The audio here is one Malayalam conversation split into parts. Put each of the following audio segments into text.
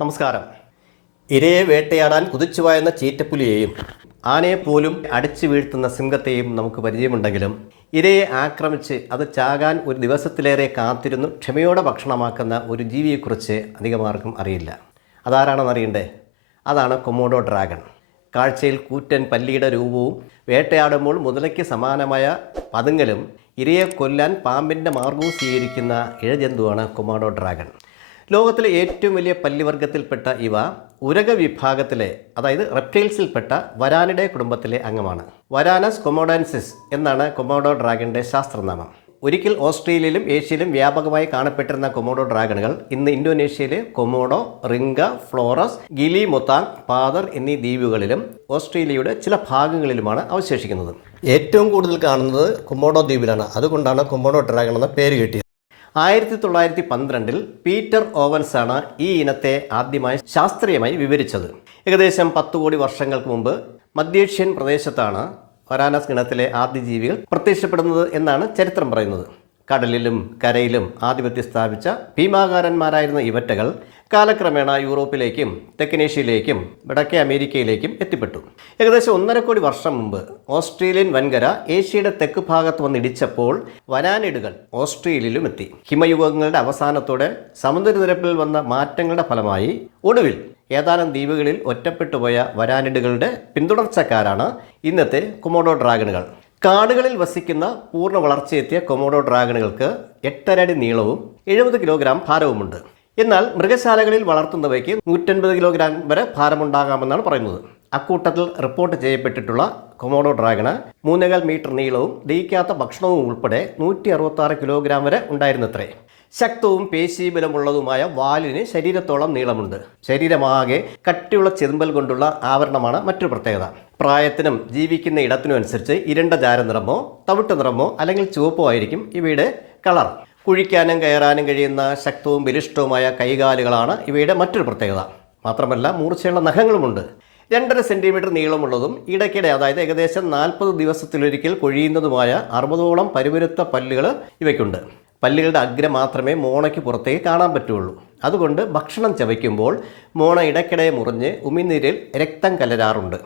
നമസ്കാരം. ഇരയെ വേട്ടയാടാൻ കുതിച്ചുവായുന്ന ചീറ്റപ്പുലിയെയും പോലും അടിച്ചു വീഴ്ത്തുന്ന സിംഹത്തെയും നമുക്ക് പരിചയമുണ്ടെങ്കിലും ഇരയെ ആക്രമിച്ച് അത് ചാകാൻ ഒരു ദിവസത്തിലേറെ കാത്തിരുന്നു ക്ഷമയോടെ ഭക്ഷണമാക്കുന്ന ഒരു ജീവിയെക്കുറിച്ച് അധികമാർക്കും അറിയില്ല. അതാരാണെന്ന് അറിയണ്ടേ? അതാണ് കൊമോഡോ ഡ്രാഗൺ. കാഴ്ചയിൽ കൂറ്റൻ പല്ലിയുടെ രൂപവും വേട്ടയാടുമ്പോൾ മുതലയ്ക്ക് സമാനമായ പതുങ്ങലും ഇരയെ കൊല്ലാൻ പാമ്പിന്റെ മാർഗവും സ്വീകരിക്കുന്ന ഇഴജന്തുവാണ് കൊമോഡോ ഡ്രാഗൺ. ലോകത്തിലെ ഏറ്റവും വലിയ പല്ലിവർഗത്തിൽപ്പെട്ട ഇവ ഉരക വിഭാഗത്തിലെ അതായത് റെപ്റ്റൈൽസിൽപ്പെട്ട വരാനിഡെ കുടുംബത്തിലെ അംഗമാണ്. വരാനസ് കൊമോഡാൻസിസ് എന്നാണ് കൊമോഡോ ഡ്രാഗന്റെ ശാസ്ത്രനാമം. ഒരിക്കൽ ഓസ്ട്രേലിയയിലും ഏഷ്യയിലും വ്യാപകമായി കാണപ്പെട്ടിരുന്ന കൊമോഡോ ഡ്രാഗണുകൾ ഇന്ന് ഇന്തോനേഷ്യയിലെ കൊമോഡോ റിംഗ ഫ്ലോറസ് ഗിലി മൊത്താങ് പാദർ എന്നീ ദ്വീപുകളിലും ഓസ്ട്രേലിയയുടെ ചില ഭാഗങ്ങളിലുമാണ് അവശേഷിക്കുന്നത്. ഏറ്റവും കൂടുതൽ കാണുന്നത് കൊമോഡോ ദ്വീപിലാണ്. അതുകൊണ്ടാണ് കൊമോഡോ ഡ്രാഗൺ എന്ന പേര് കിട്ടിയത്. ആയിരത്തി തൊള്ളായിരത്തി പന്ത്രണ്ടിൽ പീറ്റർ ഓവൻസ് ആണ് ഈ ഇനത്തെ ആദ്യമായി ശാസ്ത്രീയമായി വിവരിച്ചത്. ഏകദേശം പത്ത് കോടി വർഷങ്ങൾക്ക് മുമ്പ് മധ്യേഷ്യൻ പ്രദേശത്താണ് വരാനസ് ഗണത്തിലെ ആദ്യ ജീവികൾ പ്രത്യക്ഷപ്പെടുന്നത് എന്നാണ് ചരിത്രം പറയുന്നത്. കടലിലും കരയിലും ആധിപത്യം സ്ഥാപിച്ച ഭീമാകാരന്മാരായിരുന്ന ഇവറ്റകൾ കാലക്രമേണ യൂറോപ്പിലേക്കും തെക്കനേഷ്യയിലേക്കും വടക്കേ അമേരിക്കയിലേക്കും എത്തിപ്പെട്ടു. ഏകദേശം ഒന്നര കോടി വർഷം മുമ്പ് ഓസ്ട്രേലിയൻ വൻകര ഏഷ്യയുടെ തെക്ക് ഭാഗത്ത് വന്നിടിച്ചപ്പോൾ വനാനിടുകൾ ഓസ്ട്രേലിയയിലും എത്തി. ഹിമയുഗങ്ങളുടെ അവസാനത്തോടെ സമുദ്രനിരപ്പിൽ വന്ന മാറ്റങ്ങളുടെ ഫലമായി ഒടുവിൽ ഏതാനും ദ്വീപുകളിൽ ഒറ്റപ്പെട്ടുപോയ വരാനിടുകളുടെ പിന്തുടർച്ചക്കാരാണ് ഇന്നത്തെ കൊമോഡോ ഡ്രാഗണുകൾ. കാടുകളിൽ വസിക്കുന്ന പൂർണ വളർച്ചയെത്തിയ കൊമോഡോ ഡ്രാഗണുകൾക്ക് എട്ടരടി നീളവും എഴുപത് കിലോഗ്രാം ഭാരവുമുണ്ട്. എന്നാൽ മൃഗശാലകളിൽ വളർത്തുന്നവയ്ക്ക് നൂറ്റൻപത് കിലോഗ്രാം വരെ ഭാരമുണ്ടാകാമെന്നാണ് പറയുന്നത്. അക്കൂട്ടത്തിൽ റിപ്പോർട്ട് ചെയ്യപ്പെട്ടിട്ടുള്ള കൊമോഡോ ഡ്രാഗണ് മൂന്നേകാൽ മീറ്റർ നീളവും ദഹിക്കാത്ത ഭക്ഷണവും ഉൾപ്പെടെ നൂറ്റി അറുപത്തി കിലോഗ്രാം വരെ ഉണ്ടായിരുന്നത്രേ. ശക്തവും പേശീബലമുള്ളതുമായ വാലിന് ശരീരത്തോളം നീളമുണ്ട്. ശരീരമാകെ കട്ടിയുള്ള ചെതുമ്പൽ കൊണ്ടുള്ള ആവരണമാണ് മറ്റൊരു പ്രത്യേകത. പ്രായത്തിനും ജീവിക്കുന്ന ഇടത്തിനും അനുസരിച്ച് ഇരുണ്ട ജാരനിറമോ തവിട്ട് നിറമോ അല്ലെങ്കിൽ ചുവപ്പോ ആയിരിക്കും ഇവയുടെ കളർ. കുഴിക്കാനും കയറാനും കഴിയുന്ന ശക്തവും ബലിഷ്ടവുമായ കൈകാലുകളാണ് ഇവയുടെ മറ്റൊരു പ്രത്യേകത. മാത്രമല്ല മൂർച്ചയുള്ള നഖങ്ങളുമുണ്ട്. രണ്ടര സെന്റിമീറ്റർ നീളമുള്ളതും ഇടയ്ക്കിടെ അതായത് ഏകദേശം നാൽപ്പത് ദിവസത്തിലൊരിക്കൽ കൊഴിയുന്നതുമായ അറുപതോളം പരുവരുത്ത പല്ലുകൾ ഇവയ്ക്കുണ്ട്. പല്ലുകളുടെ അഗ്രം മാത്രമേ മോണയ്ക്ക് പുറത്തേക്ക് കാണാൻ പറ്റുള്ളൂ. അതുകൊണ്ട് ഭക്ഷണം ചവയ്ക്കുമ്പോൾ മോണ ഇടയ്ക്കിടെ മുറിഞ്ഞ് ഉമിനീരിൽ രക്തം കലരാറുണ്ട്.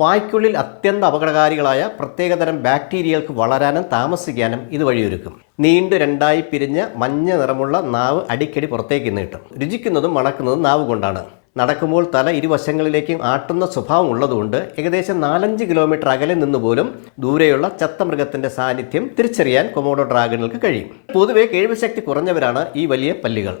വായ്ക്കുള്ളിൽ അത്യന്തം അപകടകാരികളായ പ്രത്യേകതരം ബാക്ടീരിയകൾക്ക് വളരാനും താമസിക്കാനും ഇത് വഴിയൊരുക്കും നീണ്ടു രണ്ടായി പിരിഞ്ഞ മഞ്ഞ നിറമുള്ള നാവ് അടിക്കടി പുറത്തേക്ക് നീട്ടും. രുചിക്കുന്നതും മണക്കുന്നതും നാവ് കൊണ്ടാണ്. നടക്കുമ്പോൾ തല ഇരുവശങ്ങളിലേക്കും ആട്ടുന്ന സ്വഭാവം ഉള്ളതുകൊണ്ട് ഏകദേശം നാലഞ്ച് കിലോമീറ്റർ അകലെ നിന്ന് പോലും ദൂരെയുള്ള ചത്ത മൃഗത്തിന്റെ സാന്നിധ്യം തിരിച്ചറിയാൻ കൊമോഡോ ഡ്രാഗണുകൾക്ക് കഴിയും. പൊതുവെ കേൾവിശക്തി കുറഞ്ഞവരാണ് ഈ വലിയ പല്ലികൾ.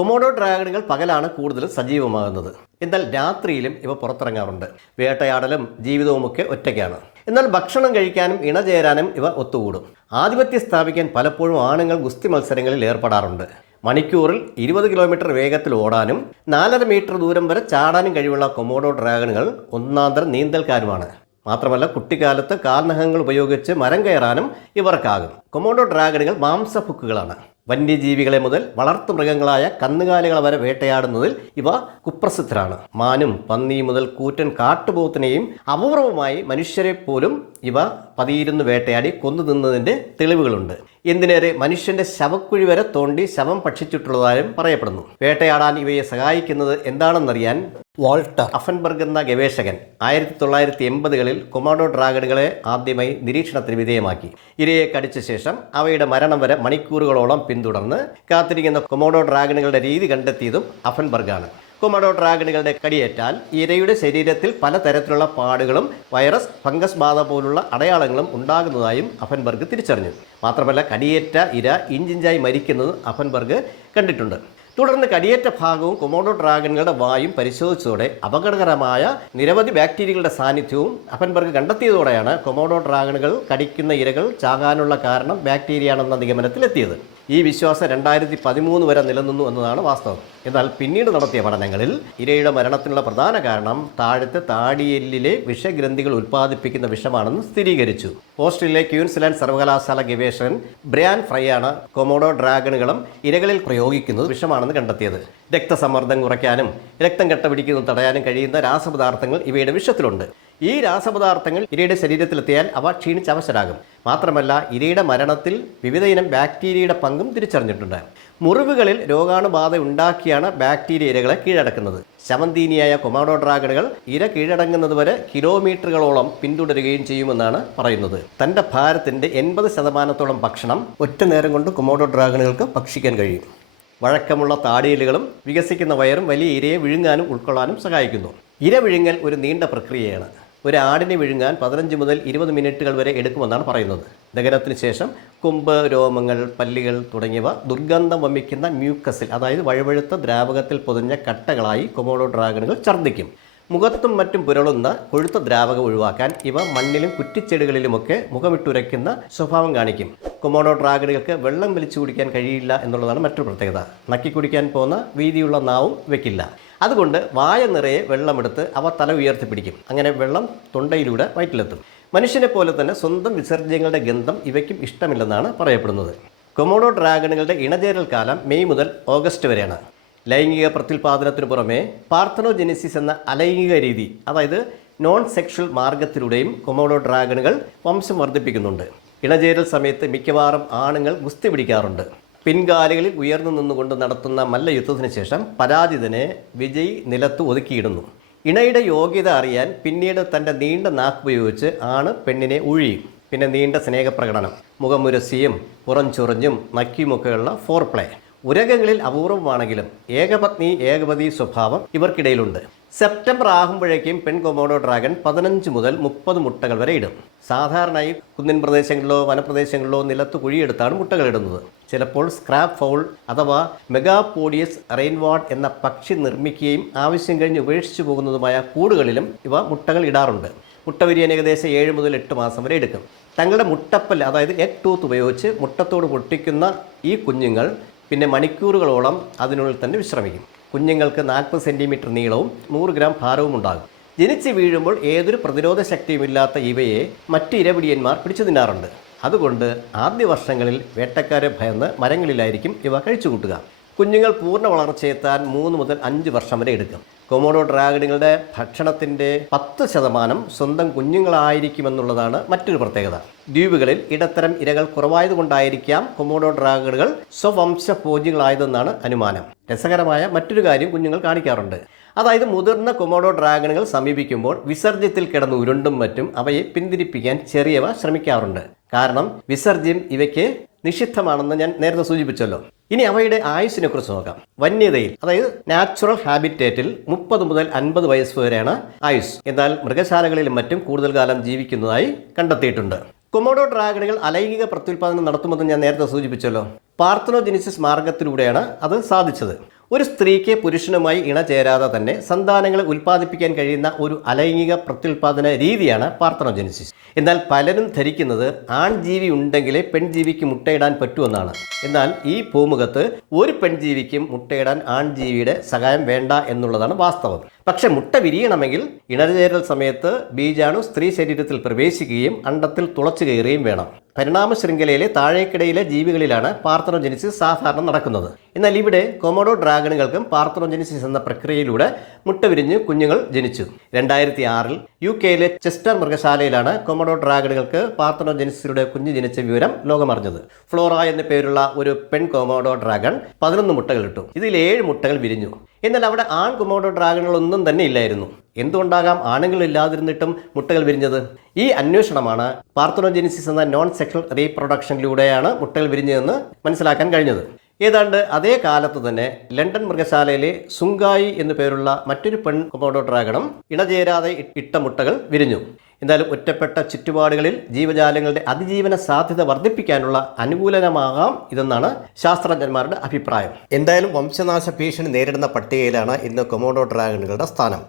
കൊമോഡോ ഡ്രാഗണുകൾ പകലാണ് കൂടുതൽ സജീവമാകുന്നത്. എന്നാൽ രാത്രിയിലും ഇവ പുറത്തിറങ്ങാറുണ്ട്. വേട്ടയാടലും ജീവിതവുമൊക്കെ ഒറ്റയ്ക്കാണ്. എന്നാൽ ഭക്ഷണം കഴിക്കാനും ഇണചേരാനും ഇവ ഒത്തുകൂടും. ആധിപത്യം സ്ഥാപിക്കാൻ പലപ്പോഴും ആണുങ്ങൾ ഗുസ്തി മത്സരങ്ങളിൽ ഏർപ്പെടാറുണ്ട്. മണിക്കൂറിൽ ഇരുപത് കിലോമീറ്റർ വേഗത്തിൽ ഓടാനും നാലര മീറ്റർ ദൂരം വരെ ചാടാനും കഴിവുള്ള കൊമോഡോ ഡ്രാഗണുകൾ ഒന്നാന്തരം നീന്തൽക്കാരുമാണ്. മാത്രമല്ല കുട്ടിക്കാലത്ത് കാൽനഖങ്ങൾ ഉപയോഗിച്ച് മരം കയറാനും ഇവർക്കാകും. കൊമോഡോ ഡ്രാഗണുകൾ മാംസഭുക്കുകളാണ്. വന്യജീവികളെ മുതൽ വളർത്തു മൃഗങ്ങളായ കന്നുകാലികളെ വരെ വേട്ടയാടുന്നതിൽ ഇവ കുപ്രസിദ്ധരാണ്. മാനും പന്നിയും മുതൽ കൂറ്റൻ കാട്ടുപോത്തിനെയും അപൂർവമായി മനുഷ്യരെ പോലും ഇവ പതിയിരുന്ന് വേട്ടയാടി കൊന്നു തിന്നതിന്റെ തെളിവുകളുണ്ട്. എന്തിനേറെ മനുഷ്യന്റെ ശവക്കുഴി വരെ തോണ്ടി ശവം ഭക്ഷിച്ചിട്ടുള്ളതായും പറയപ്പെടുന്നു. വേട്ടയാടാൻ ഇവയെ സഹായിക്കുന്നത് എന്താണെന്നറിയാൻ വാൾട്ടർ അഫൻബർഗ് എന്ന ഗവേഷകൻ ആയിരത്തി തൊള്ളായിരത്തി എൺപതുകളിൽ കൊമാഡോ ഡ്രാഗണുകളെ ആദ്യമായി നിരീക്ഷണത്തിന് വിധേയമാക്കി. ഇരയെ കടിച്ച ശേഷം അവയുടെ മരണം വരെ മണിക്കൂറുകളോളം പിന്തുടർന്ന് കാത്തിരിക്കുന്ന കൊമോഡോ ഡ്രാഗണുകളുടെ രീതി കണ്ടെത്തിയതും അഫൻബർഗാണ്. കൊമഡോ ഡ്രാഗണുകളുടെ കടിയേറ്റാൽ ഇരയുടെ ശരീരത്തിൽ പലതരത്തിലുള്ള പാടുകളും വൈറസ് ഫംഗസ് ബാധ പോലുള്ള അടയാളങ്ങളും ഉണ്ടാകുന്നതായും അഫൻബർഗ് തിരിച്ചറിഞ്ഞു. മാത്രമല്ല കടിയേറ്റ ഇര ഇഞ്ചിഞ്ചായി മരിക്കുന്നത് അഫൻബർഗ് കണ്ടിട്ടുണ്ട്. തുടർന്ന് കടിയേറ്റ ഭാഗവും കൊമോഡോ ഡ്രാഗനുകളുടെ വായും പരിശോധിച്ചതോടെ അപകടകരമായ നിരവധി ബാക്ടീരിയകളുടെ സാന്നിധ്യവും അപ്പൻബർഗ് കണ്ടെത്തിയതോടെയാണ് കൊമോഡോ ഡ്രാഗണുകൾ കടിക്കുന്ന ഇരകൾ ചാകാനുള്ള കാരണം ബാക്ടീരിയയാണെന്ന നിഗമനത്തിലെത്തിയത്. ഈ വിശ്വാസം രണ്ടായിരത്തി പതിമൂന്ന് വരെ നിലനിന്നു എന്നതാണ് വാസ്തവം. എന്നാൽ പിന്നീട് നടത്തിയ പഠനങ്ങളിൽ ഇരയുടെ മരണത്തിനുള്ള പ്രധാന കാരണം താഴത്തെ താടിയെല്ലിലെ വിഷഗ്രന്ഥികൾ ഉൽപ്പാദിപ്പിക്കുന്ന വിഷമാണെന്ന് സ്ഥിരീകരിച്ചു. ഓസ്ട്രേലിയയിലെ ക്യൂൻസ്ലാൻഡ് സർവകലാശാല ഗവേഷകൻ ബ്രിയാൻ ഫ്രൈയാണ് കൊമോഡോ ഡ്രാഗണുകളും ഇരകളിൽ പ്രയോഗിക്കുന്നത് വിഷമാണെന്ന് കണ്ടെത്തിയത്. രക്തസമ്മർദ്ദം കുറയ്ക്കാനും രക്തം കെട്ടപിടിക്കുന്നത് തടയാനും കഴിയുന്ന രാസപദാർത്ഥങ്ങൾ ഇവയുടെ വിഷത്തിലുണ്ട്. ഈ രാസപദാർത്ഥങ്ങൾ ഇരയുടെ ശരീരത്തിലെത്തിയാൽ അവ ക്ഷീണിച്ച് അവശരാകും. മാത്രമല്ല ഇരയുടെ മരണത്തിൽ വിവിധയിനം ബാക്ടീരിയയുടെ പങ്കും തിരിച്ചറിഞ്ഞിട്ടുണ്ട്. മുറിവുകളിൽ രോഗാണുബാധ ഉണ്ടാക്കിയാണ് ബാക്ടീരിയ ഇരകളെ കീഴടക്കുന്നത്. ശവന്തീനിയായ കൊമാഡോ ഡ്രാഗണുകൾ ഇര കീഴടങ്ങുന്നതുവരെ കിലോമീറ്ററുകളോളം പിന്തുടരുകയും ചെയ്യുമെന്നാണ് പറയുന്നത്. തന്റെ ഭാരത്തിന്റെ എൺപത് ശതമാനത്തോളം ഭക്ഷണം ഒറ്റ നേരം കൊണ്ട് കൊമോഡോ ഡ്രാഗണുകൾക്ക് ഭക്ഷിക്കാൻ കഴിയും. വഴക്കമുള്ള താടിയലുകളും വികസിക്കുന്ന വയറും വലിയ ഇരയെ വിഴുങ്ങാനും ഉൾക്കൊള്ളാനും സഹായിക്കുന്നു. ഇര വിഴുങ്ങൽ ഒരു നീണ്ട പ്രക്രിയയാണ്. ഒരു ആടിനെ വിഴുങ്ങാൻ പതിനഞ്ച് മുതൽ ഇരുപത് മിനിറ്റുകൾ വരെ എടുക്കുമെന്നാണ് പറയുന്നത്. ദഹനത്തിന് ശേഷം കുമ്പ് രോമങ്ങൾ പല്ലികൾ തുടങ്ങിയവ ദുർഗന്ധം വമിക്കുന്ന മ്യൂക്കസിൽ അതായത് വഴുവഴുത്ത ദ്രാവകത്തിൽ പൊതിഞ്ഞ കട്ടകളായി കൊമോഡോ ഡ്രാഗണുകൾ ഛർദ്ദിക്കും. മുഖത്തും മറ്റും പുരളുന്ന കൊഴുത്ത ദ്രാവകം ഒഴിവാക്കാൻ ഇവ മണ്ണിലും കുറ്റിച്ചെടികളിലുമൊക്കെ മുഖമിട്ടുരയ്ക്കുന്ന സ്വഭാവം കാണിക്കും. കൊമോഡോ ഡ്രാഗണുകൾക്ക് വെള്ളം വലിച്ചു കുടിക്കാൻ കഴിയില്ല എന്നുള്ളതാണ് മറ്റൊരു പ്രത്യേകത. നക്കി കുടിക്കാൻ പോകുന്ന വീതിയുള്ള നാവും വെക്കില്ല. അതുകൊണ്ട് വായ നിറയെ വെള്ളമെടുത്ത് അവ തല ഉയർത്തിപ്പിടിക്കും. അങ്ങനെ വെള്ളം തൊണ്ടയിലൂടെ വയറ്റിലെത്തും. മനുഷ്യനെ പോലെ തന്നെ സ്വന്തം വിസർജ്യങ്ങളുടെ ഗന്ധം ഇവയ്ക്കും ഇഷ്ടമില്ലെന്നാണ് പറയപ്പെടുന്നത്. കൊമോഡോ ഡ്രാഗണുകളുടെ ഇണചേരൽ കാലം മെയ് മുതൽ ഓഗസ്റ്റ് വരെയാണ്. ലൈംഗിക പ്രത്യുൽപാദനത്തിനു പുറമെ പാർത്തനോജെനിസിസ് എന്ന അലൈംഗിക രീതി അതായത് നോൺ സെക്ഷൽ മാർഗത്തിലൂടെയും കൊമോഡോ ഡ്രാഗണുകൾ വംശം വർദ്ധിപ്പിക്കുന്നുണ്ട്. ഇണചേരൽ സമയത്ത് മിക്കവാറും ആണുങ്ങൾ ഗുസ്തി പിടിക്കാറുണ്ട്. പിൻകാലുകളിൽ ഉയർന്നു നിന്നുകൊണ്ട് നടത്തുന്ന മല്ലയുദ്ധത്തിന് ശേഷം പരാജിതനെ വിജയ് നിലത്ത് ഒതുക്കിയിടുന്നു. ഇണയുടെ യോഗ്യത അറിയാൻ പിന്നീട് തന്റെ നീണ്ട നാക്ക് ഉപയോഗിച്ച് ആണ് പെണ്ണിനെ ഉഴിയും. പിന്നെ നീണ്ട സ്നേഹപ്രകടനം മുഖമുരസിയും പുറം ചൊറിഞ്ഞും നക്കിയുമൊക്കെയുള്ള ഫോർ പ്ലേ ഉരകങ്ങളിൽ അപൂർവമാണെങ്കിലും ഏകപത്നി ഏകപതി സ്വഭാവം ഇവർക്കിടയിലുണ്ട്. സെപ്റ്റംബർ ആകുമ്പോഴേക്കും പെൺ കൊമോഡോ ഡ്രാഗൺ പതിനഞ്ച് മുതൽ മുപ്പത് മുട്ടകൾ വരെ ഇടും. സാധാരണയായി കുന്നിൻ പ്രദേശങ്ങളിലോ വനപ്രദേശങ്ങളിലോ നിലത്ത് കുഴിയെടുത്താണ് മുട്ടകൾ ഇടുന്നത്. ചിലപ്പോൾ സ്ക്രാപ്പ് ഫൗൾ അഥവാ മെഗാപോഡിയസ് റെയിൻവാഡ് എന്ന പക്ഷി നിർമ്മിക്കുകയും ആവശ്യം കഴിഞ്ഞ് ഉപേക്ഷിച്ചു പോകുന്നതുമായ കൂടുകളിലും ഇവ മുട്ടകൾ ഇടാറുണ്ട്. മുട്ട വിരിയാൻ ഏകദേശം ഏഴ് മുതൽ എട്ട് മാസം വരെ എടുക്കും. തങ്ങളുടെ മുട്ടപ്പൽ അതായത് എഗ് ടൂത്ത് ഉപയോഗിച്ച് മുട്ടത്തോട് പൊട്ടിക്കുന്ന ഈ കുഞ്ഞുങ്ങൾ പിന്നെ മണിക്കൂറുകളോളം അതിനുള്ളിൽ തന്നെ വിശ്രമിക്കും. കുഞ്ഞുങ്ങൾക്ക് നാൽപ്പത് സെന്റിമീറ്റർ നീളവും നൂറ് ഗ്രാം ഭാരവും ഉണ്ടാകും. ജനിച്ച് വീഴുമ്പോൾ ഏതൊരു പ്രതിരോധ ശക്തിയുമില്ലാത്ത ഇവയെ മറ്റ് ഇരപിടിയന്മാർ പിടിച്ചു തിന്നാറുണ്ട്. അതുകൊണ്ട് ആദ്യ വർഷങ്ങളിൽ വേട്ടക്കാരെ ഭയന്ന് മരങ്ങളിലായിരിക്കും ഇവ കഴിച്ചുകൂട്ടുക. കുഞ്ഞുങ്ങൾ പൂർണ വളർച്ചയെത്താൻ മൂന്ന് മുതൽ അഞ്ച് വർഷം വരെ എടുക്കും. കൊമോഡോ ഡ്രാഗണുകളുടെ ഭക്ഷണത്തിന്റെ പത്ത് ശതമാനം സ്വന്തം കുഞ്ഞുങ്ങളായിരിക്കുമെന്നുള്ളതാണ് മറ്റൊരു പ്രത്യേകത. ദ്വീപുകളിൽ ഇടത്തരം ഇരകൾ കുറവായതുകൊണ്ടായിരിക്കാം കൊമോഡോ ഡ്രാഗണുകൾ സ്വവംശ പൂജ്യങ്ങളായതെന്നാണ് അനുമാനം. രസകരമായ മറ്റൊരു കാര്യം കുഞ്ഞുങ്ങൾ കാണിക്കാറുണ്ട്. അതായത് മുതിർന്ന കൊമോഡോ ഡ്രാഗണുകൾ സമീപിക്കുമ്പോൾ വിസർജ്യത്തിൽ കിടന്ന് ഉരുണ്ടും മറ്റും അവയെ പിന്തിരിപ്പിക്കാൻ ചെറിയവ ശ്രമിക്കാറുണ്ട്. കാരണം വിസർജ്യം ഇവയ്ക്ക് നിഷിദ്ധമാണെന്ന് ഞാൻ നേരത്തെ സൂചിപ്പിച്ചല്ലോ. ഇനി അവയുടെ ആയുസിനെ കുറിച്ച് നോക്കാം. വന്യതയിൽ അതായത് നാച്ചുറൽ ഹാബിറ്റേറ്റിൽ മുപ്പത് മുതൽ അൻപത് വയസ്സ് വരെയാണ് ആയുസ്. എന്നാൽ മൃഗശാലകളിലും മറ്റും കൂടുതൽ കാലം ജീവിക്കുന്നതായി കണ്ടെത്തിയിട്ടുണ്ട്. കൊമോഡോ ഡ്രാഗണുകൾ അലൈംഗിക പ്രത്യുൽപാദനം നടത്തുമെന്ന് ഞാൻ നേരത്തെ സൂചിപ്പിച്ചല്ലോ. പാർത്തനോജിനിസിസ് മാർഗത്തിലൂടെയാണ് അത് സാധിച്ചത്. ഒരു സ്ത്രീക്ക് പുരുഷനുമായി ഇണചേരാതെ തന്നെ സന്താനങ്ങളെ ഉൽപ്പാദിപ്പിക്കാൻ കഴിയുന്ന ഒരു അലൈംഗിക പ്രത്യുൽപാദന രീതിയാണ് പാർത്തനോജനിസിസ് എന്നാൽ പലരും ധരിക്കുന്നത് ആൺജീവി ഉണ്ടെങ്കിലേ പെൺജീവിക്ക് മുട്ടയിടാൻ പറ്റുമെന്നാണ് എന്നാൽ ഈ ഭൂമുഖത്ത് ഒരു പെൺജീവിക്കും മുട്ടയിടാൻ ആൺജീവിയുടെ സഹായം വേണ്ട എന്നുള്ളതാണ് വാസ്തവം. പക്ഷെ മുട്ട വിരിയണമെങ്കിൽ ഇണചേരൽ സമയത്ത് ബീജാണു സ്ത്രീ ശരീരത്തിൽ പ്രവേശിക്കുകയും അണ്ടത്തിൽ തുളച്ചു കയറുകയും വേണം. പരിണാമ ശൃംഖലയിലെ താഴേക്കിടയിലെ ജീവികളിലാണ് പാർത്തനോജനിസിസ് സാധാരണ നടക്കുന്നത്. എന്നാൽ ഇവിടെ കൊമോഡോ ഡ്രാഗണുകൾക്കും പാർത്തനോജനിസിസ് എന്ന പ്രക്രിയയിലൂടെ മുട്ട വിരിഞ്ഞ് കുഞ്ഞുങ്ങൾ ജനിച്ചു. രണ്ടായിരത്തി ആറിൽ യു കെയിലെ ചെസ്റ്റർ മൃഗശാലയിലാണ് കൊമോഡോ ഡ്രാഗണുകൾക്ക് പാർത്തനോജനിസിലൂടെ കുഞ്ഞ് ജനിച്ച വിവരം ലോകമറിഞ്ഞത്. ഫ്ലോറ എന്ന പേരുള്ള ഒരു പെൺ കൊമോഡോ ഡ്രാഗൺ പതിനൊന്ന് മുട്ടകൾ ഇട്ടു ഇതിൽ ഏഴ് മുട്ടകൾ വിരിഞ്ഞു. എന്നാൽ അവിടെ ആൺ കൊമോഡോ ഡ്രാഗണുകളൊന്നും തന്നെ ഇല്ലായിരുന്നു. എന്തുകൊണ്ടാകാം ആണുങ്ങൾ ഇല്ലാതിരുന്നിട്ടും മുട്ടകൾ വിരിഞ്ഞത്? ഈ അന്വേഷണമാണ് പാർത്തനോജെനിസിസ് എന്ന നോൺ സെക്ഷൽ റീപ്രൊഡക്ഷനിലൂടെയാണ് മുട്ടകൾ വിരിഞ്ഞതെന്ന് മനസ്സിലാക്കാൻ കഴിഞ്ഞത്. ഏതാണ്ട് അതേ കാലത്ത് തന്നെ ലണ്ടൻ മൃഗശാലയിലെ സുങ്കായി എന്നു പേരുള്ള മറ്റൊരു പെൺ കൊമോഡോ ഡ്രാഗണും ഇണചേരാതെ ഇട്ട മുട്ടകൾ വിരിഞ്ഞു. എന്തായാലും ഒറ്റപ്പെട്ട ചുറ്റുപാടുകളിൽ ജീവജാലങ്ങളുടെ അതിജീവന സാധ്യത വർദ്ധിപ്പിക്കാനുള്ള അനുകൂലമാകാം ഇതെന്നാണ് ശാസ്ത്രജ്ഞന്മാരുടെ അഭിപ്രായം. എന്തായാലും വംശനാശ ഭീഷണി നേരിടുന്ന പട്ടികയിലാണ് ഇന്ന് കൊമോഡോ ഡ്രാഗണുകളുടെ സ്ഥാനം.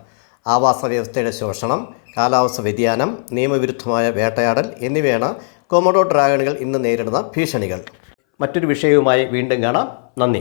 ആവാസ വ്യവസ്ഥയുടെ ശോഷണം കാലാവസ്ഥ വ്യതിയാനം നിയമവിരുദ്ധമായ വേട്ടയാടൽ എന്നിവയാണ് കൊമോഡോ ഡ്രാഗണുകൾ ഇന്ന് നേരിടുന്ന ഭീഷണികൾ. മറ്റൊരു വിഷയവുമായി വീണ്ടും കാണാം. നന്ദി.